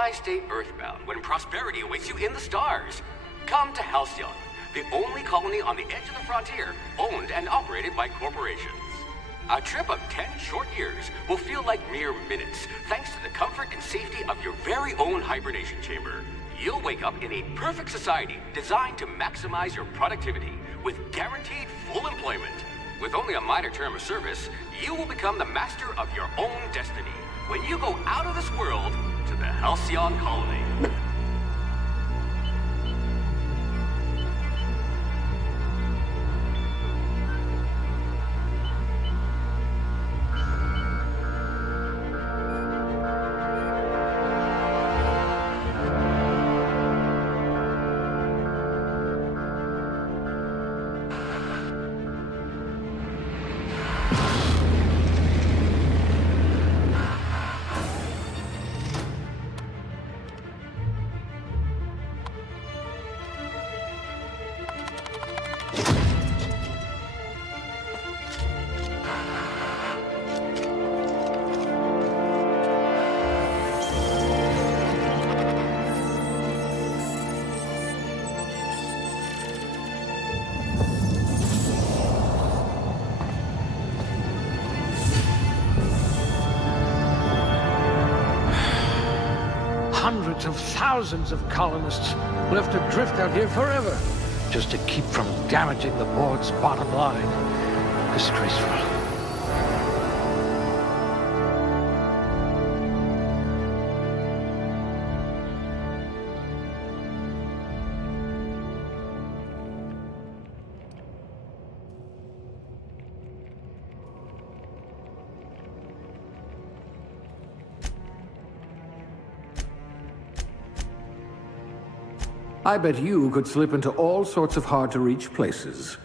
Why stay earthbound when prosperity awaits you in the stars? Come to Halcyon, the only colony on the edge of the frontier, owned and operated by corporations. A trip of 10 short years will feel like mere minutes, thanks to the comfort and safety of your very own hibernation chamber. You'll wake up in a perfect society designed to maximize your productivity with guaranteed full employment. With only a minor term of service, you will become the master of your own destiny when you go out of this world to the Halcyon colony. Hundreds of thousands of colonists left adrift out here forever, just to keep from damaging the board's bottom line. Disgraceful. I bet you could slip into all sorts of hard-to-reach places.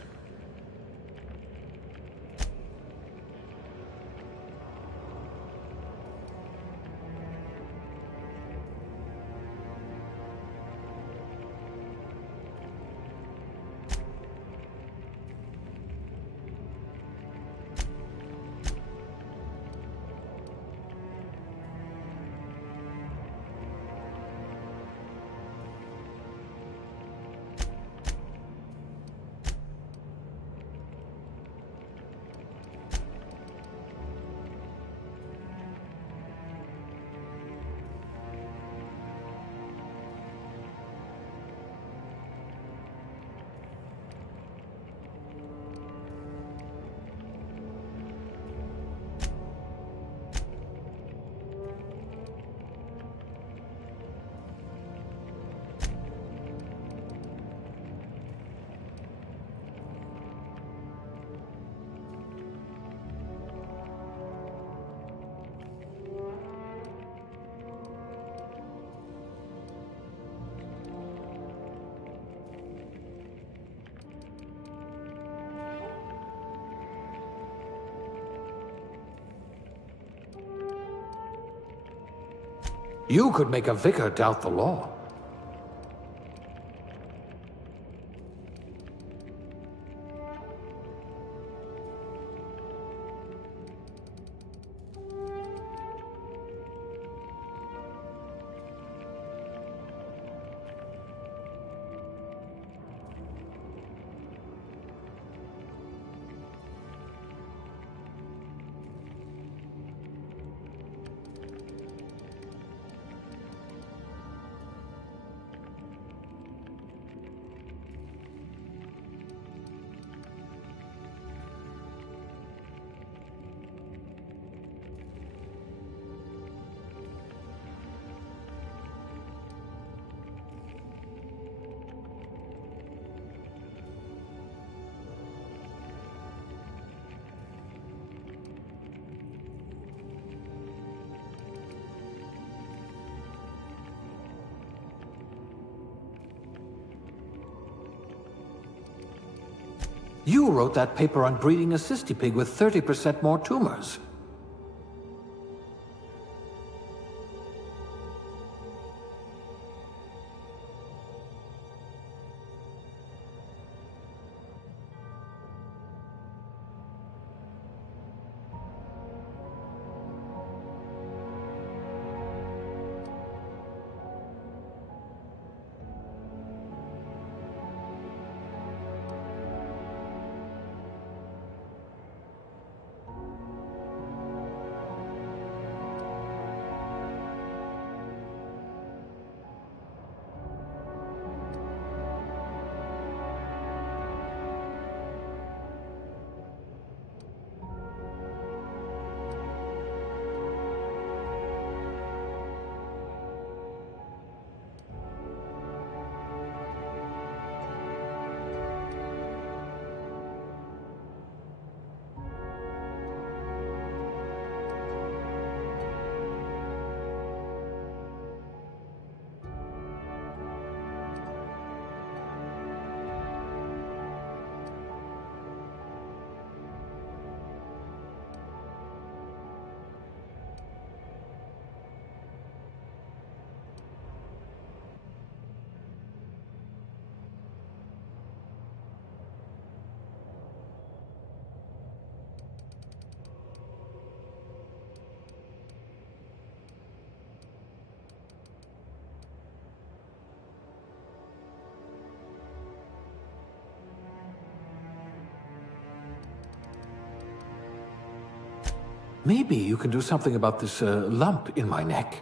You could make a vicar doubt the law. You wrote that paper on breeding a cystipig with 30% more tumors. Maybe you can do something about this lump in my neck.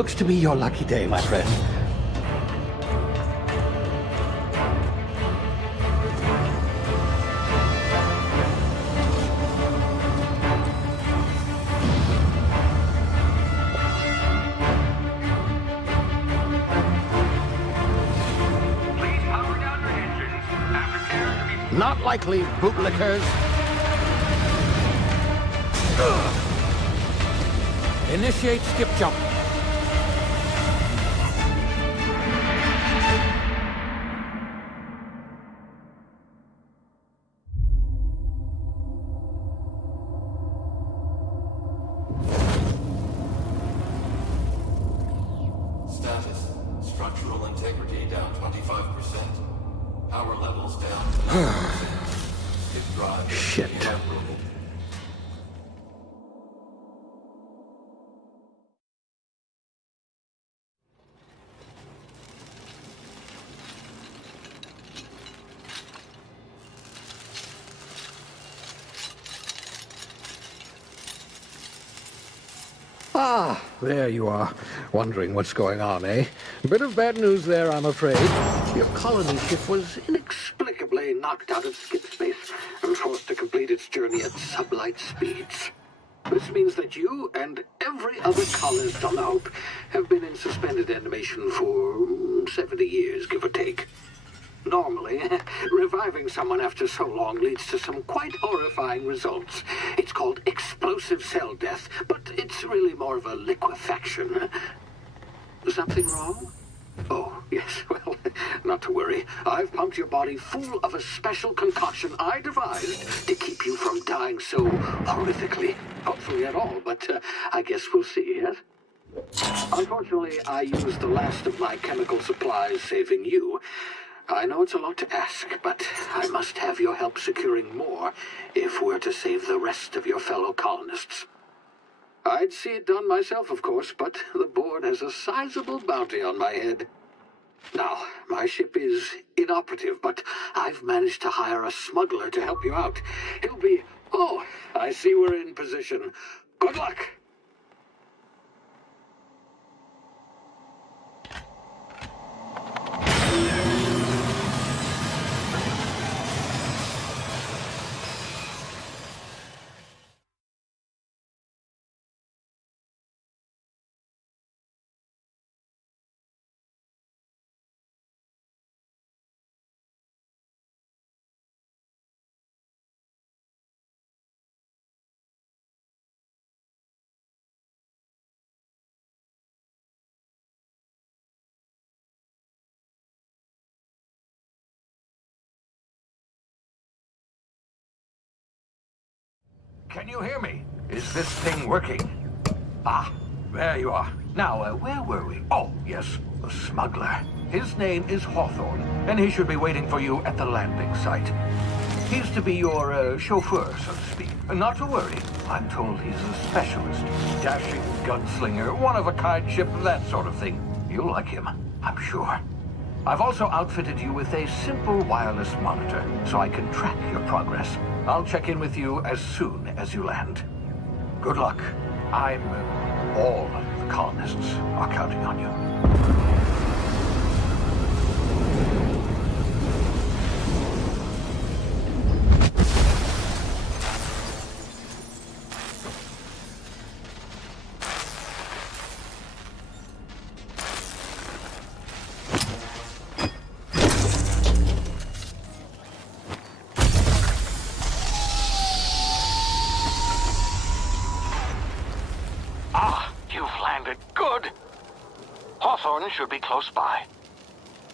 Looks to be your lucky day, my friend. Please power down your engines and prepare to be... Not likely, bootlickers. Initiate skip jump. Status. Structural integrity down 25%. Power levels down to 90%. Skip drive. Shit. Inoperable. Ah, there you are. Wondering what's going on, eh? A bit of bad news there, I'm afraid. Your colony ship was inexplicably knocked out of skip space and forced to complete its journey at sublight speeds. This means that you and every other colonist on the Hope have been in suspended animation for 70 years, give or take. Normally, reviving someone after so long leads to some quite horrifying results. It's called explosive cell death, but it's really more of a liquefaction. Something wrong? Oh, yes, well, not to worry. I've pumped your body full of a special concoction I devised to keep you from dying so horrifically. Hopefully at all, but I guess we'll see, yes? Unfortunately, I used the last of my chemical supplies saving you. I know it's a lot to ask, but I must have your help securing more if we're to save the rest of your fellow colonists. I'd see it done myself, of course, but the board has a sizable bounty on my head. Now, my ship is inoperative, but I've managed to hire a smuggler to help you out. He'll be... Oh, I see we're in position. Good luck! Can you hear me? Is this thing working? Ah, there you are. Now, where were we? Oh, yes, the smuggler. His name is Hawthorne, and he should be waiting for you at the landing site. He's to be your chauffeur, so to speak. Not to worry. I'm told he's a specialist. Dashing gunslinger, one-of-a-kind ship, that sort of thing. You'll like him, I'm sure. I've also outfitted you with a simple wireless monitor, so I can track your progress. I'll check in with you as soon as you land. Good luck. All the colonists are counting on you. Hawthorne should be close by.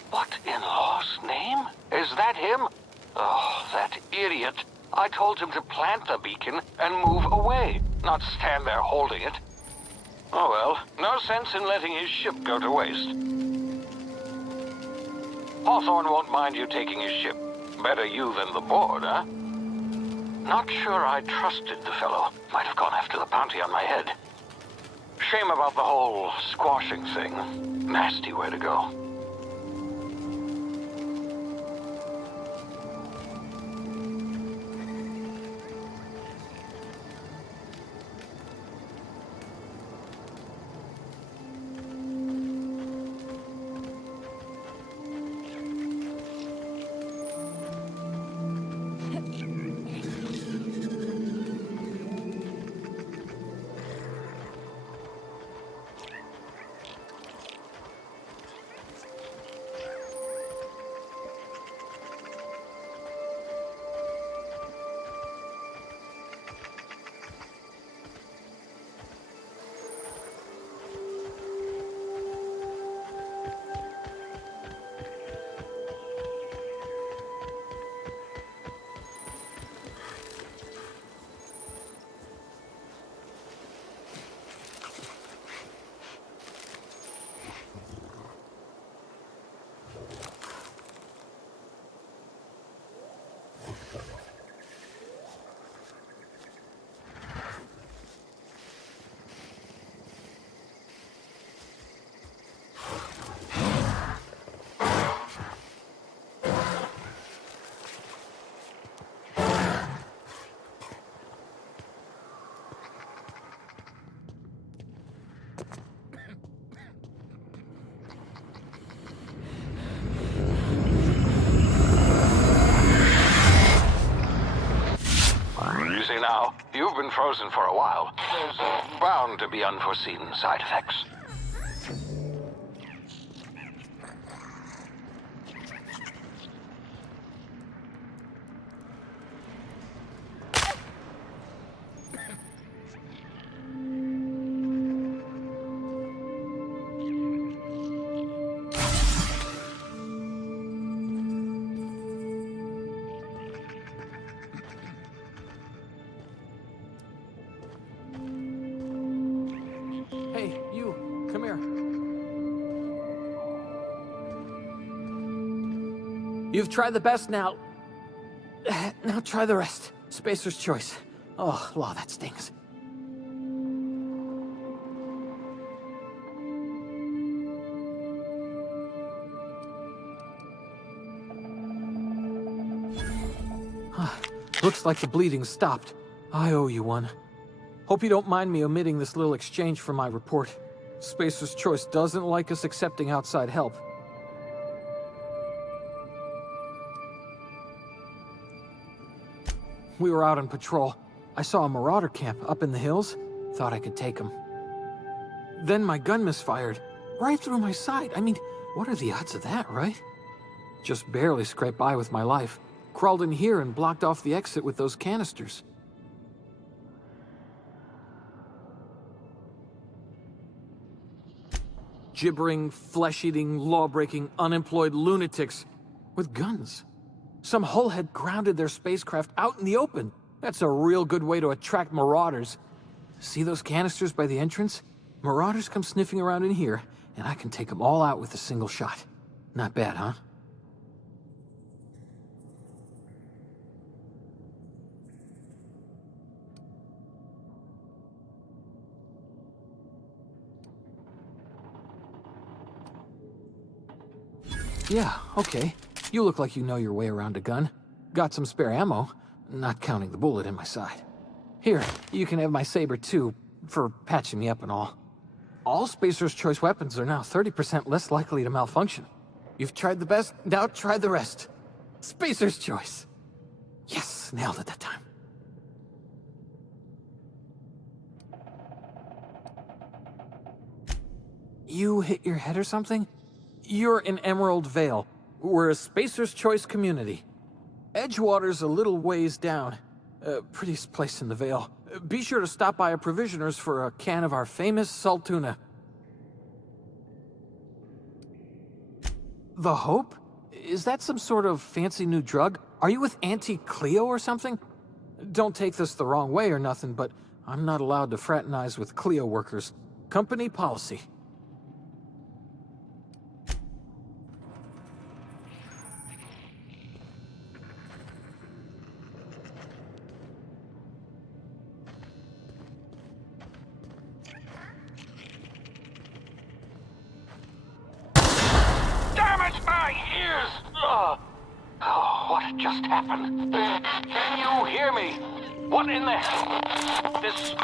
What in law's name? Is that him? Oh, that idiot. I told him to plant the beacon and move away, not stand there holding it. Oh well, no sense in letting his ship go to waste. Hawthorne won't mind you taking his ship. Better you than the board, huh? Not sure I trusted the fellow. Might have gone after the bounty on my head. Shame about the whole squashing thing. Nasty way to go. now. You've been frozen for a while. There's bound to be unforeseen side effects. Hey, you, come here. You've tried the best now. Now try the rest. Spacer's choice. Oh, law, that stings. Looks like the bleeding stopped. I owe you one. Hope you don't mind me omitting this little exchange from my report. Spacer's Choice doesn't like us accepting outside help. We were out on patrol. I saw a marauder camp up in the hills. Thought I could take them. Then my gun misfired. Right through my side. I mean, what are the odds of that, right? Just barely scraped by with my life. Crawled in here and blocked off the exit with those canisters. Gibbering, flesh-eating, law-breaking, unemployed lunatics with guns. Some hull had grounded their spacecraft out in the open. That's a real good way to attract marauders. See those canisters by the entrance? Marauders come sniffing around in here, and I can take them all out with a single shot. Not bad, huh? Yeah, okay. You look like you know your way around a gun. Got some spare ammo, not counting the bullet in my side. Here, you can have my saber too, for patching me up and all. All Spacer's Choice weapons are now 30% less likely to malfunction. You've tried the best, now try the rest. Spacer's Choice. Yes, nailed it that time. You hit your head or something? You're in Emerald Vale. We're a Spacer's Choice community. Edgewater's a little ways down. Prettiest place in the Vale. Be sure to stop by a provisioner's for a can of our famous salt tuna. The Hope? Is that some sort of fancy new drug? Are you with Auntie Cleo or something? Don't take this the wrong way or nothing, but I'm not allowed to fraternize with Cleo workers. Company policy. What just happened? Can you hear me? What in the hell? This...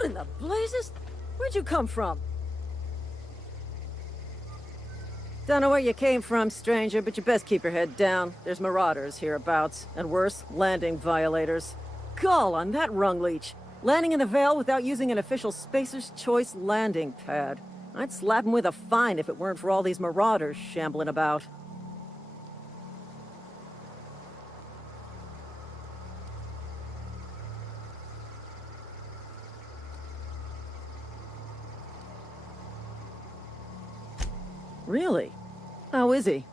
What in the blazes? Where'd you come from? Don't know where you came from, stranger, but you best keep your head down. There's marauders hereabouts, and worse, landing violators. Gall on that rung leech. Landing in the Vale without using an official Spacer's Choice landing pad. I'd slap him with a fine if it weren't for all these marauders shambling about. Really? How is he?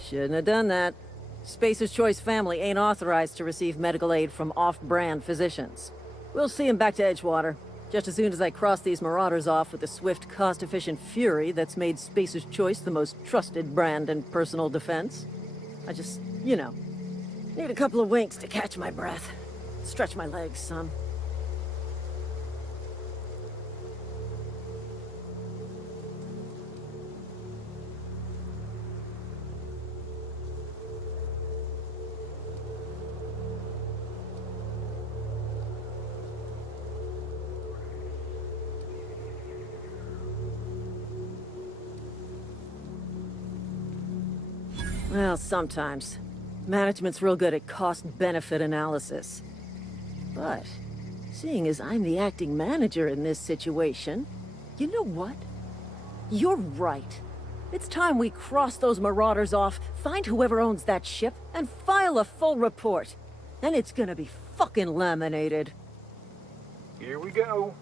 Shouldn't have done that. Spacer's Choice family ain't authorized to receive medical aid from off-brand physicians. We'll see him back to Edgewater, just as soon as I cross these marauders off with the swift, cost-efficient fury that's made Spacer's Choice the most trusted brand in personal defense. I just, need a couple of winks to catch my breath. Stretch my legs, son. Well, sometimes. Management's real good at cost-benefit analysis. But, seeing as I'm the acting manager in this situation, you know what? You're right. It's time we cross those marauders off, find whoever owns that ship, and file a full report. Then it's gonna be fucking laminated. Here we go.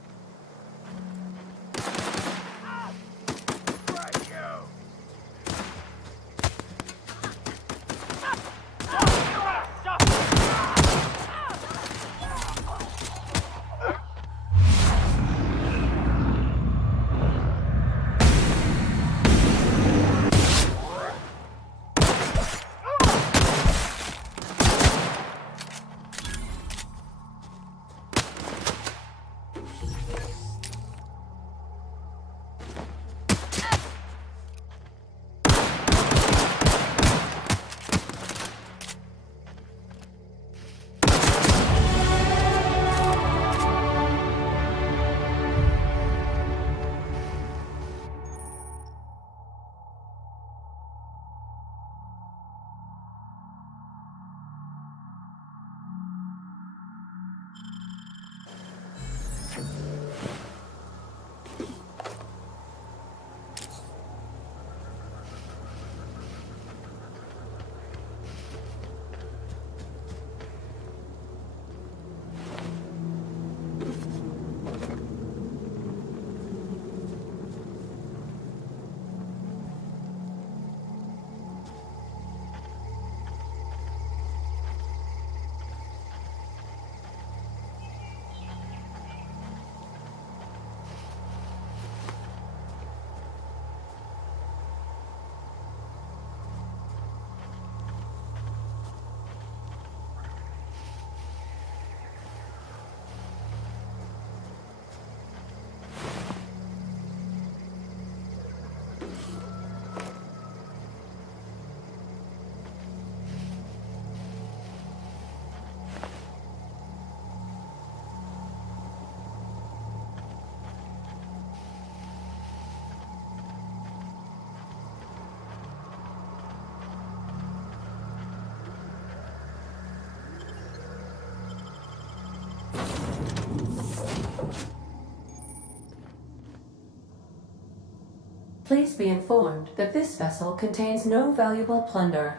Please be informed that this vessel contains no valuable plunder.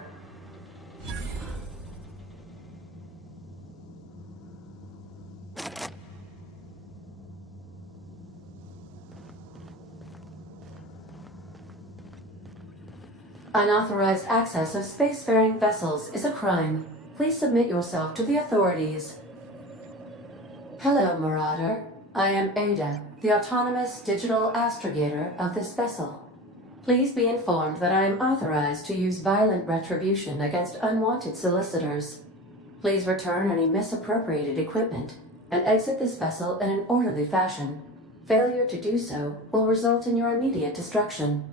Unauthorized access of spacefaring vessels is a crime. Please submit yourself to the authorities. Hello, Marauder. I am Ada, the autonomous digital astrogator of this vessel. Please be informed that I am authorized to use violent retribution against unwanted solicitors. Please return any misappropriated equipment and exit this vessel in an orderly fashion. Failure to do so will result in your immediate destruction.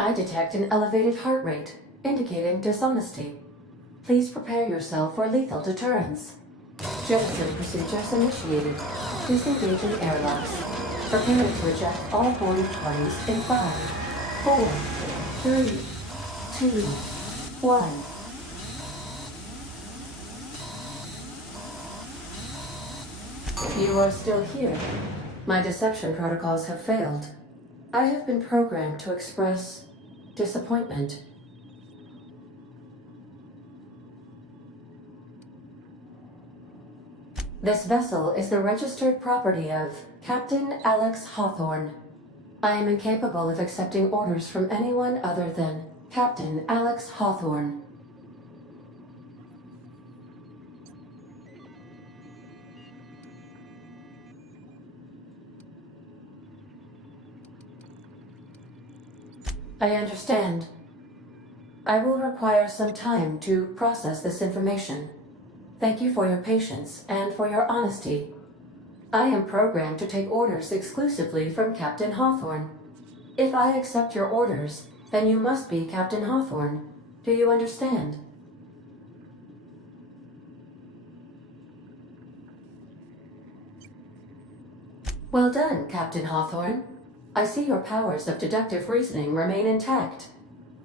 I detect an elevated heart rate, indicating dishonesty. Please prepare yourself for lethal deterrence. Jettison procedures initiated. Disengaging airlocks. Preparing to eject all boarding parties in 5, 4, 3, 2, 1. You are still here. My deception protocols have failed. I have been programmed to express disappointment. This vessel is the registered property of Captain Alex Hawthorne. I am incapable of accepting orders from anyone other than Captain Alex Hawthorne. I understand. I will require some time to process this information. Thank you for your patience and for your honesty. I am programmed to take orders exclusively from Captain Hawthorne. If I accept your orders, then you must be Captain Hawthorne. Do you understand? Well done, Captain Hawthorne. I see your powers of deductive reasoning remain intact.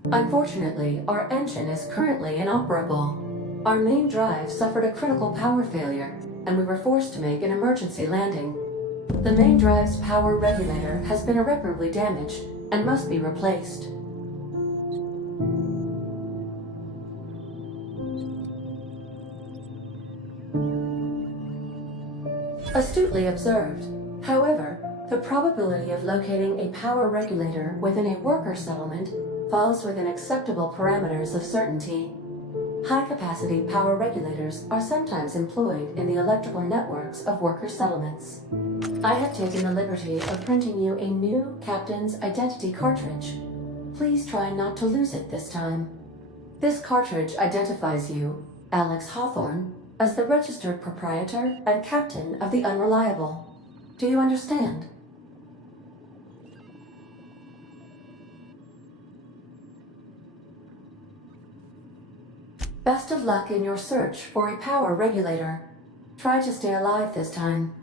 Unfortunately, our engine is currently inoperable. Our main drive suffered a critical power failure, and we were forced to make an emergency landing. The main drive's power regulator has been irreparably damaged and must be replaced. Astutely observed. However, the probability of locating a power regulator within a worker settlement falls within acceptable parameters of certainty. High-capacity power regulators are sometimes employed in the electrical networks of worker settlements. I have taken the liberty of printing you a new Captain's Identity cartridge. Please try not to lose it this time. This cartridge identifies you, Alex Hawthorne, as the registered proprietor and captain of the Unreliable. Do you understand? Best of luck in your search for a power regulator. Try to stay alive this time.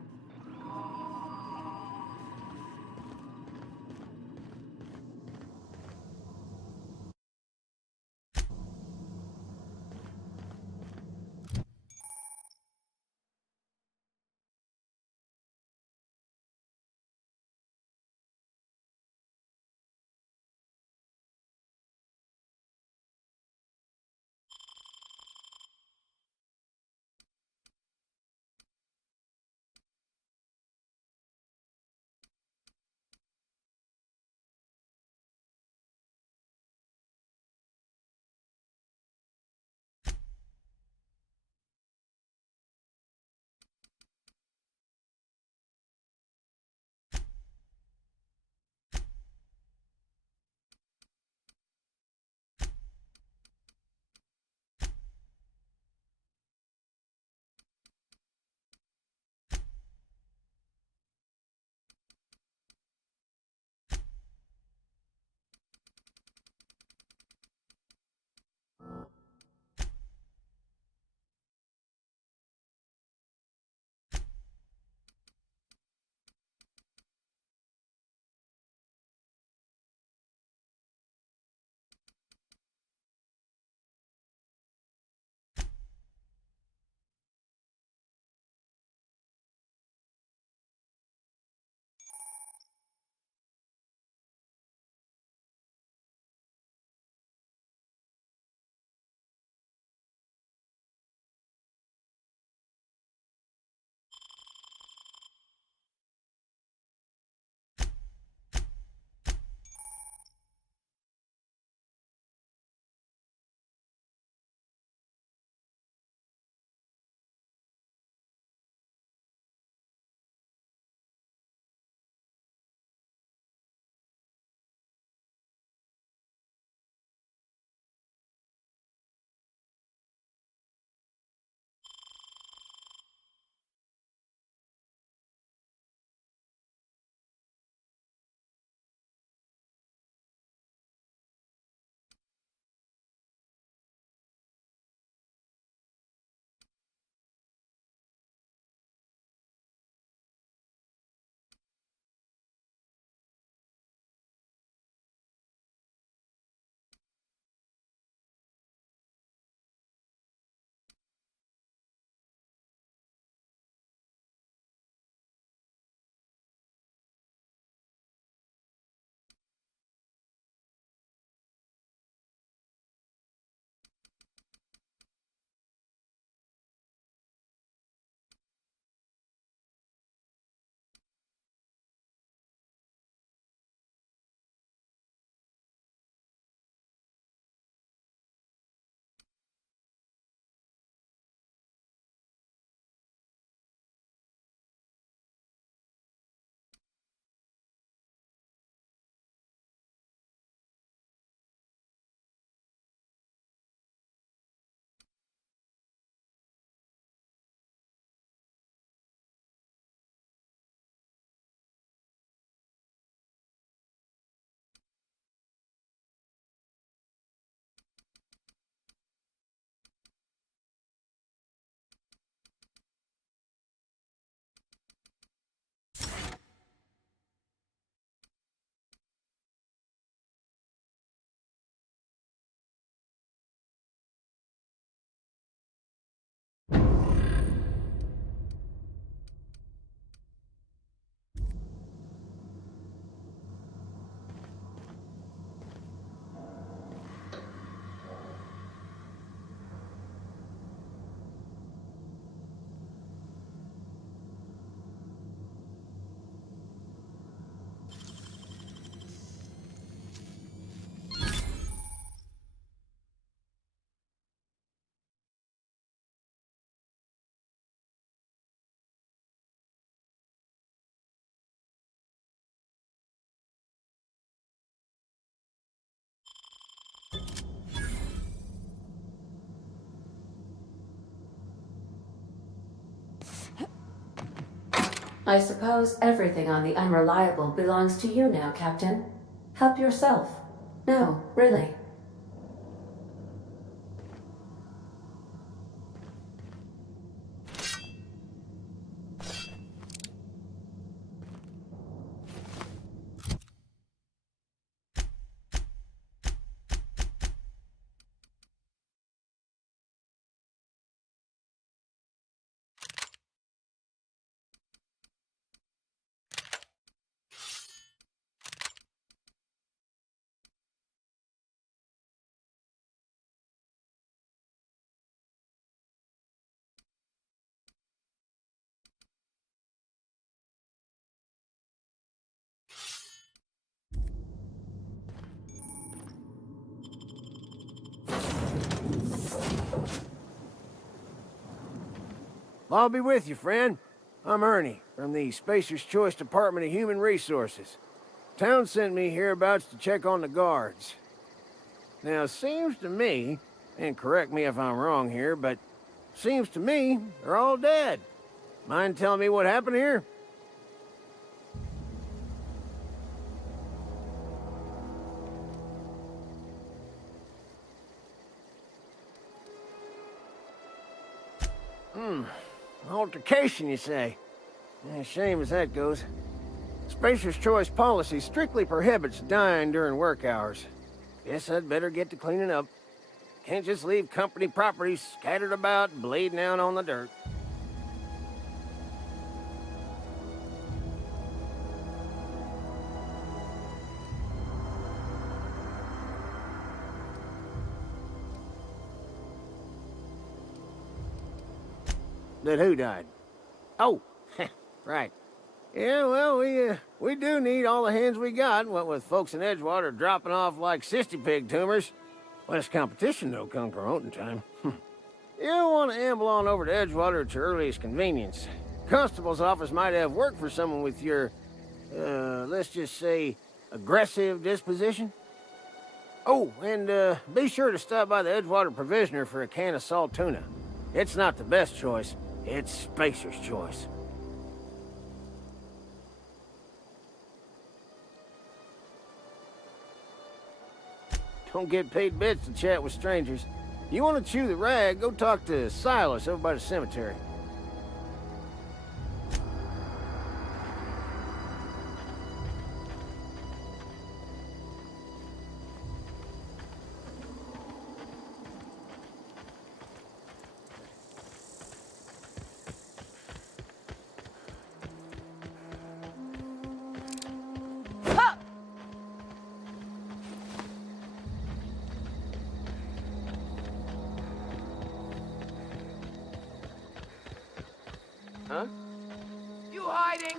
I suppose everything on the Unreliable belongs to you now, Captain. Help yourself. No, really. I'll be with you, friend. I'm Ernie, from the Spacer's Choice Department of Human Resources. Town sent me hereabouts to check on the guards. Now, seems to me, and correct me if I'm wrong here, but seems to me they're all dead. Mind telling me what happened here? Altercation, you say? Shame as that goes. Spacer's Choice policy strictly prohibits dying during work hours. Guess I'd better get to cleaning up. Can't just leave company property scattered about, bleeding out on the dirt. That who died? Oh, right. Yeah, well, we do need all the hands we got, what with folks in Edgewater dropping off like sissy pig tumors. Less competition, though, come promoting time. You don't want to amble on over to Edgewater at your earliest convenience. Constable's office might have work for someone with your, let's just say, aggressive disposition. Oh, and be sure to stop by the Edgewater Provisioner for a can of salt tuna. It's not the best choice. It's Spacer's Choice. Don't get paid bits to chat with strangers. You want to chew the rag, go talk to Silas over by the cemetery. Huh? You hiding?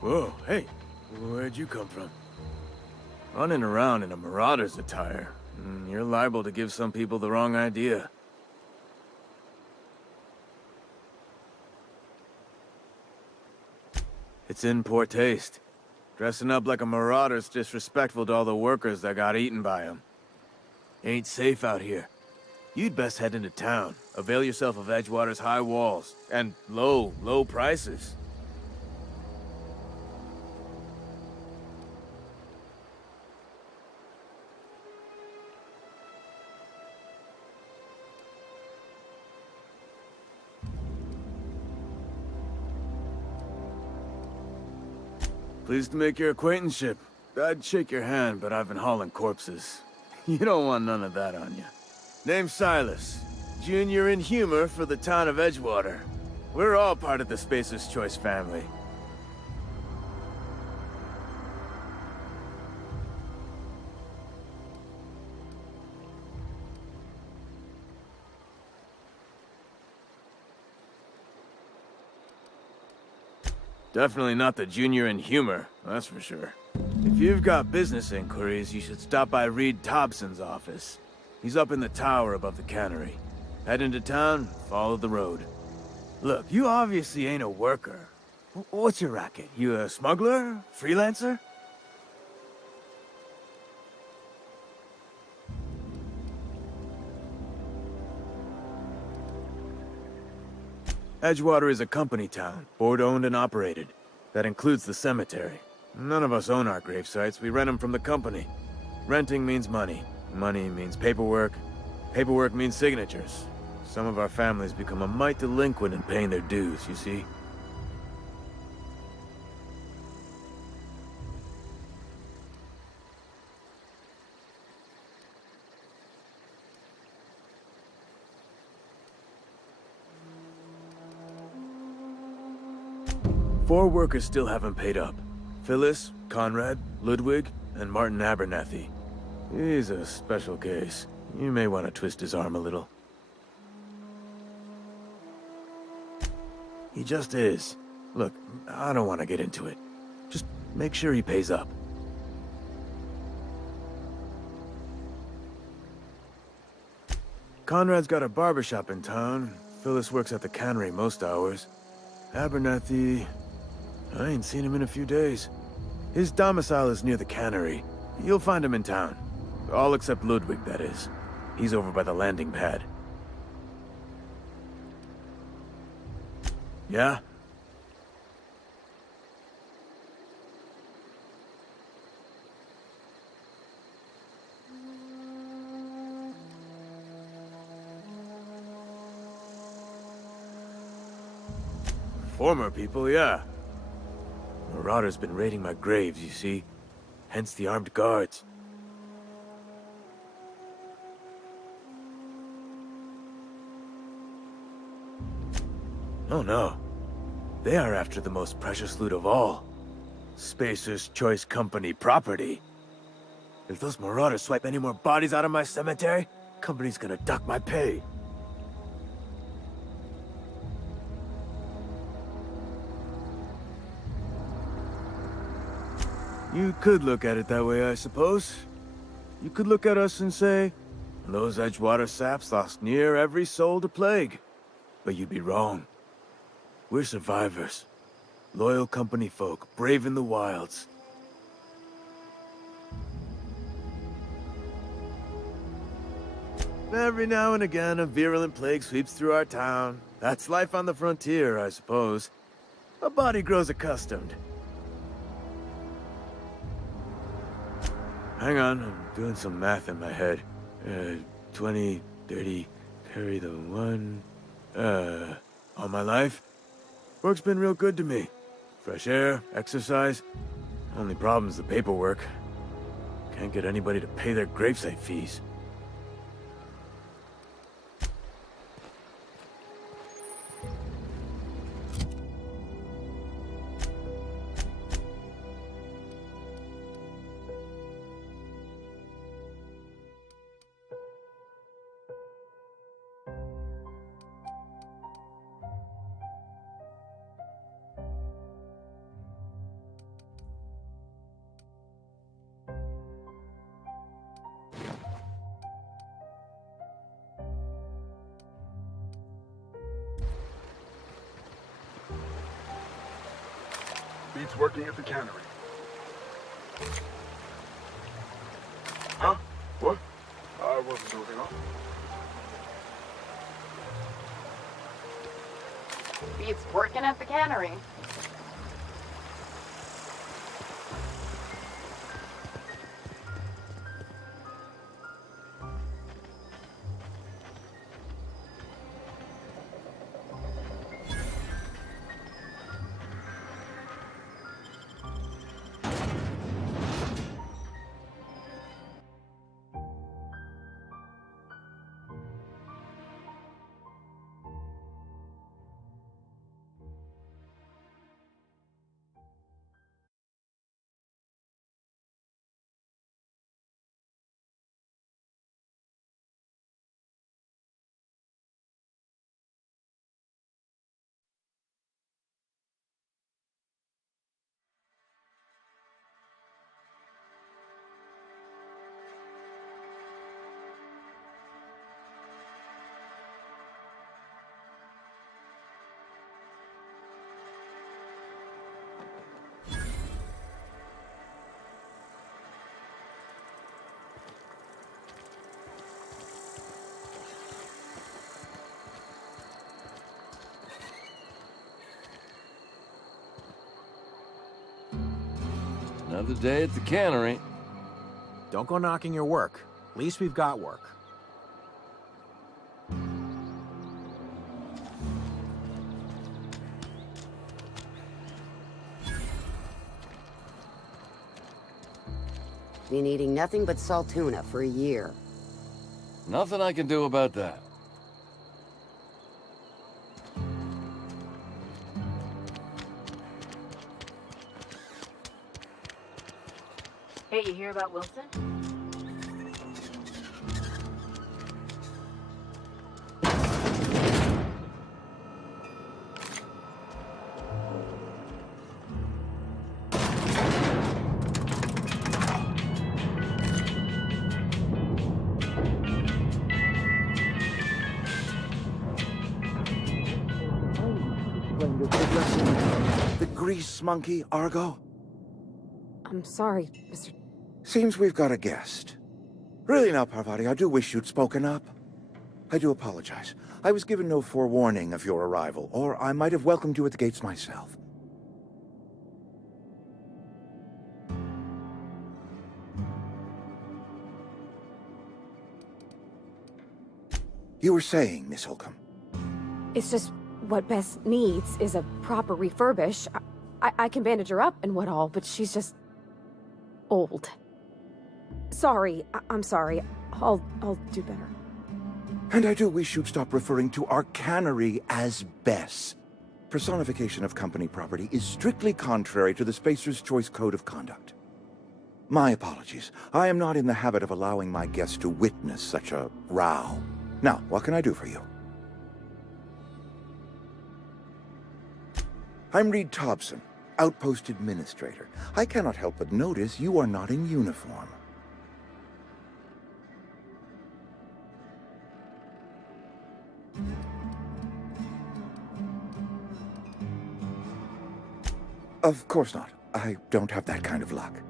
Whoa, hey, where'd you come from? Running around in a marauder's attire. You're liable to give some people the wrong idea. It's in poor taste. Dressing up like a marauder's disrespectful to all the workers that got eaten by him. Ain't safe out here. You'd best head into town. Avail yourself of Edgewater's high walls. And low prices. Pleased to make your acquaintanceship. I'd shake your hand, but I've been hauling corpses. You don't want none of that on you. Name's Silas. Junior in humor for the town of Edgewater. We're all part of the Spacer's Choice family. Definitely not the junior in humor, that's for sure. If you've got business inquiries, you should stop by Reed Thompson's office. He's up in the tower above the cannery. Head into town, follow the road. Look, you obviously ain't a worker. What's your racket? You a smuggler? Freelancer? Edgewater is a company town, board-owned and operated. That includes the cemetery. None of us own our grave sites, we rent them from the company. Renting means money. Money means paperwork. Paperwork means signatures. Some of our families become a mite delinquent in paying their dues, you see? Four workers still haven't paid up. Phyllis, Conrad, Ludwig, and Martin Abernathy. He's a special case. You may want to twist his arm a little. He just is. Look, I don't want to get into it. Just make sure he pays up. Conrad's got a barbershop in town. Phyllis works at the cannery most hours. Abernathy... I ain't seen him in a few days. His domicile is near the cannery. You'll find him in town. All except Ludwig, that is. He's over by the landing pad. Yeah? Former people, yeah. Marauders been raiding my graves, you see. Hence the armed guards. Oh no. They are after the most precious loot of all. Spacer's Choice Company property. If those marauders swipe any more bodies out of my cemetery, company's gonna duck my pay. You could look at it that way, I suppose. You could look at us and say, those Edgewater saps lost near every soul to plague. But you'd be wrong. We're survivors. Loyal company folk, brave in the wilds. Every now and again, a virulent plague sweeps through our town. That's life on the frontier, I suppose. A body grows accustomed. Hang on, I'm doing some math in my head. 20, 30, carry the one... all my life? Work's been real good to me. Fresh air, exercise. Only problem's the paperwork. Can't get anybody to pay their gravesite fees. beats working at the cannery. Huh? What? I wasn't talking off. Beats working at the cannery. Another day at the cannery. Don't go knocking your work. At least we've got work. Been eating nothing but salt tuna for a year. Nothing I can do about that. Hey, you hear about Wilson? The grease monkey, Argo? I'm sorry, Mr. Seems we've got a guest. Really now, Parvati, I do wish you'd spoken up. I do apologize. I was given no forewarning of your arrival, or I might have welcomed you at the gates myself. You were saying, Miss Holcomb. It's just what Bess needs is a proper refurbish. I can bandage her up and what all, but she's just old. Sorry, I'm sorry. I'll do better. And I do wish you'd stop referring to our cannery as Bess. Personification of company property is strictly contrary to the Spacer's Choice Code of Conduct. My apologies. I am not in the habit of allowing my guests to witness such a row. Now, what can I do for you? I'm Reed Thompson, Outpost Administrator. I cannot help but notice you are not in uniform. Of course not. I don't have that kind of luck.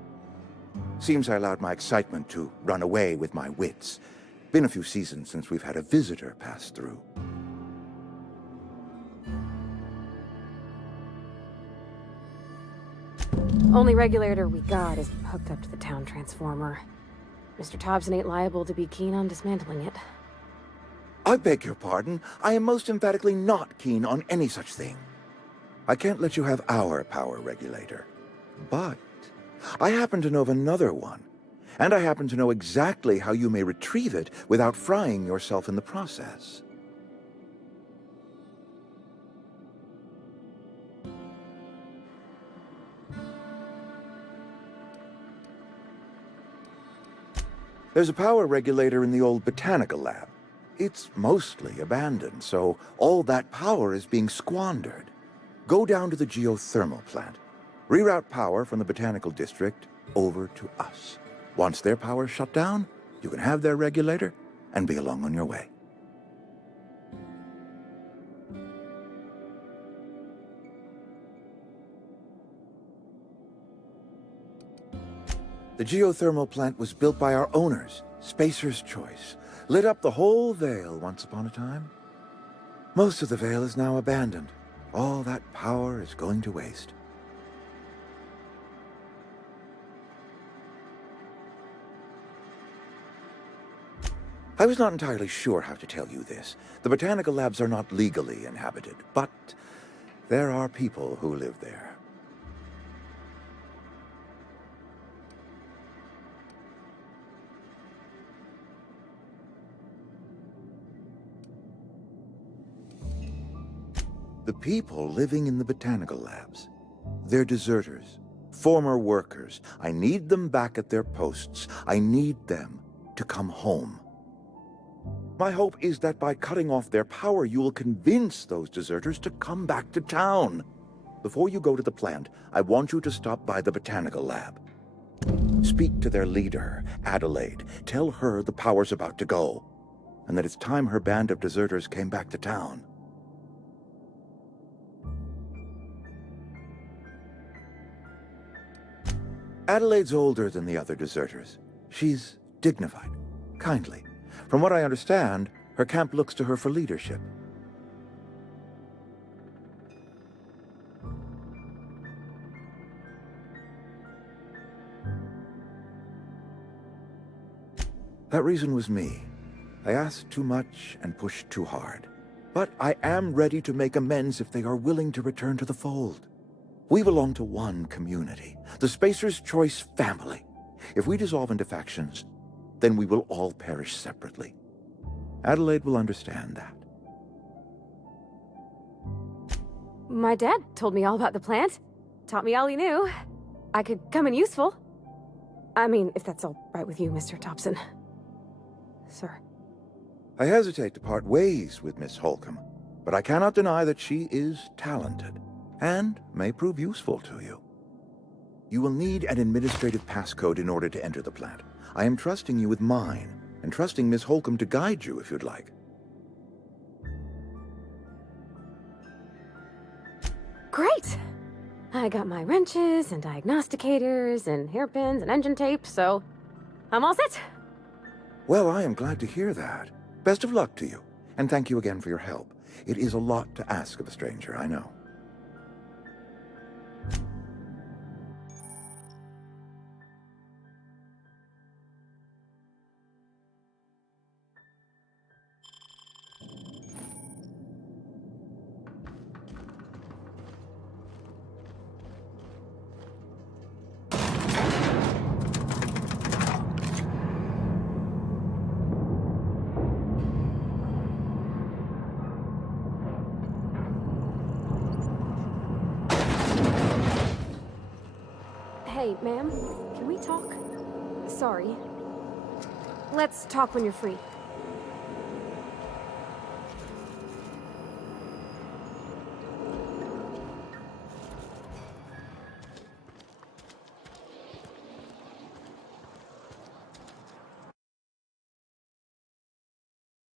Seems I allowed my excitement to run away with my wits. Been a few seasons since we've had a visitor pass through. Only regulator we got is hooked up to the town transformer. Mr. Thompson ain't liable to be keen on dismantling it. I beg your pardon. I am most emphatically not keen on any such thing. I can't let you have our power regulator. But I happen to know of another one. And I happen to know exactly how you may retrieve it without frying yourself in the process. There's a power regulator in the old botanical lab. It's mostly abandoned, so all that power is being squandered. Go down to the geothermal plant. Reroute power from the botanical district over to us. Once their power's shut down, you can have their regulator and be along on your way. The geothermal plant was built by our owners, Spacer's Choice. Lit up the whole Vale once upon a time. Most of the Vale is now abandoned. All that power is going to waste. I was not entirely sure how to tell you this. The botanical labs are not legally inhabited, but there are people who live there. The people living in the botanical labs, they're deserters, former workers. I need them back at their posts. I need them to come home. My hope is that by cutting off their power, you will convince those deserters to come back to town. Before you go to the plant, I want you to stop by the botanical lab. Speak to their leader, Adelaide. Tell her the power's about to go, and that it's time her band of deserters came back to town. Adelaide's older than the other deserters. She's dignified, kindly. From what I understand, her camp looks to her for leadership. That reason was me. I asked too much and pushed too hard. But I am ready to make amends if they are willing to return to the fold. We belong to one community, the Spacer's Choice family. If we dissolve into factions, then we will all perish separately. Adelaide will understand that. My dad told me all about the plant. Taught me all he knew. I could come in useful. I mean, if that's all right with you, Mr. Thompson. Sir. I hesitate to part ways with Miss Holcomb, but I cannot deny that she is talented and may prove useful to you. You will need an administrative passcode in order to enter the plant. I am trusting you with mine, and trusting Miss Holcomb to guide you if you'd like. Great! I got my wrenches and diagnosticators and hairpins and engine tape, so I'm all set. Well, I am glad to hear that. Best of luck to you, and thank you again for your help. It is a lot to ask of a stranger, I know. Hey, ma'am, can we talk? Sorry. Let's talk when you're free.